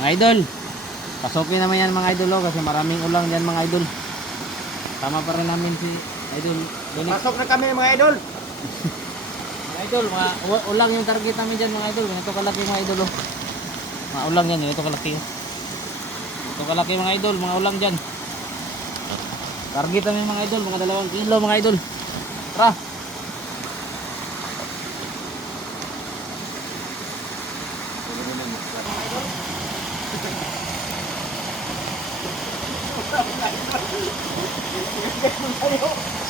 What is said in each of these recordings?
Mga idol, pasukin naman yan mga idol, oh, kasi maraming ulang yan mga idol. Tama pa rin namin si idol Donik. Pasok na kami mga idol. Mga idol, mga ulang yung target namin dyan mga idol. Ito kalaki mga idol, oh. Mga ulang yan, ito kalaki, oh. Ito kalaki mga idol, mga ulang dyan. Target namin mga idol, mga 2 kilo mga idol. Tara.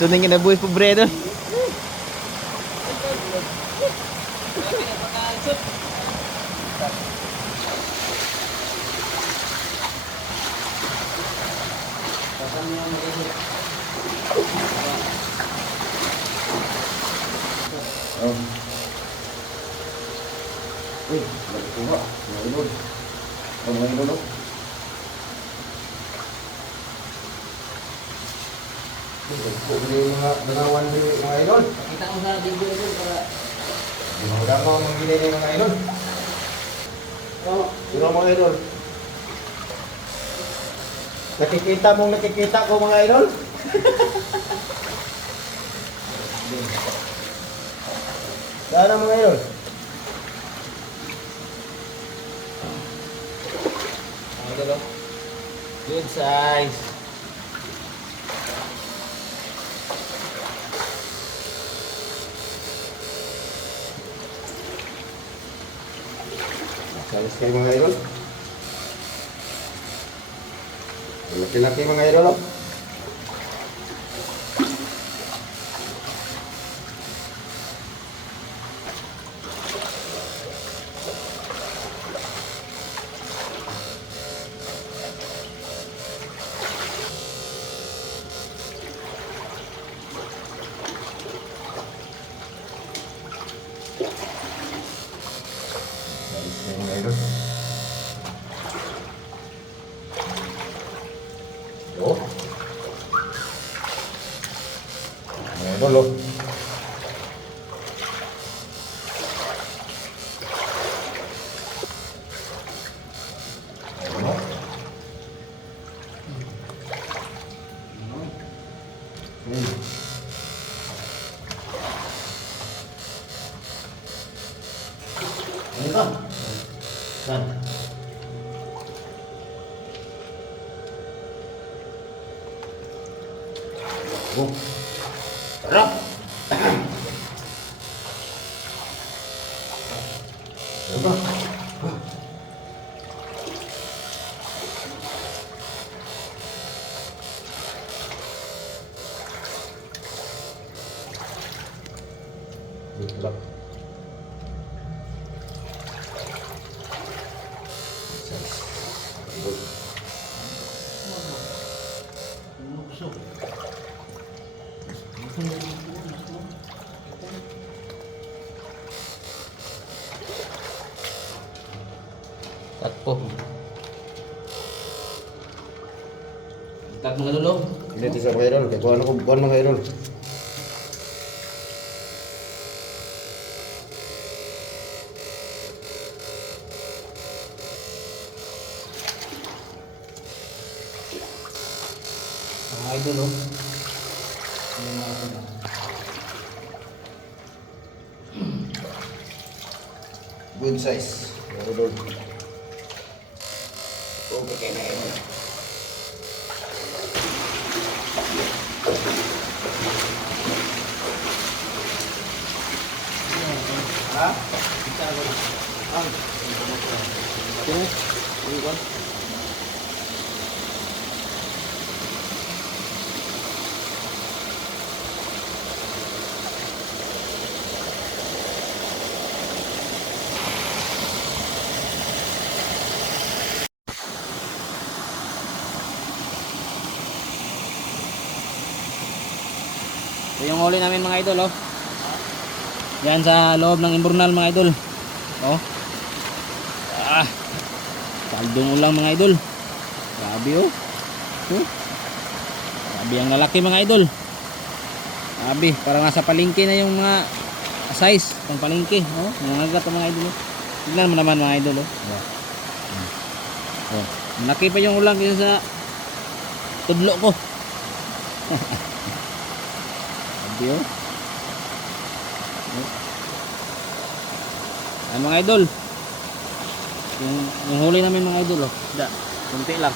Suning na buwis pobre doon. Oh. Uy, nagkuha. Mga idol. Mga idol, oh. Pwede yung mga dalawan ni mga idol. Kita mo sa video doon para Dinang mo ang gilay ni mga idol. Oh, sino mga idol? Nakikita ko mga idol. Sana mga idol. mga idol, oh. Good size. Salis kayo mga idol. Laki-laki mga idol. Oh. Salis kayo mga idol. Oh. Mga idol, oh. Ayun, oh. Ano ito? Saan? Oh. Sarap! Ito. Sarap. Takpo. Tak mga idol, oh. Hindi ito sa mga idol. Kaya kuhan ako kuhan mga idol. Mga idol, oh. Yung mga idol, oh. Good size. Mga idol. Okay kayo na idol. Ha? Sino? Ano ba? Ito yung huli namin mga idol, oh. Yan sa loob ng Imburnal mga idol. Oh. Ah. Kaldong ulang mga idol. Grabe, oh. Oh. Grabe ang lalaki mga idol. Grabe, parang nasa palengke na yung mga size pang palengke, oh. Mga agat mga idol, oh. Tignan mo naman mga idol, oh. Yeah. Oh, malaki pa yung ulang kaysa sa tudlo ko. Sabi oh. Ay mga idol. Yung huli namin mga idol oh. Da, kunti lang.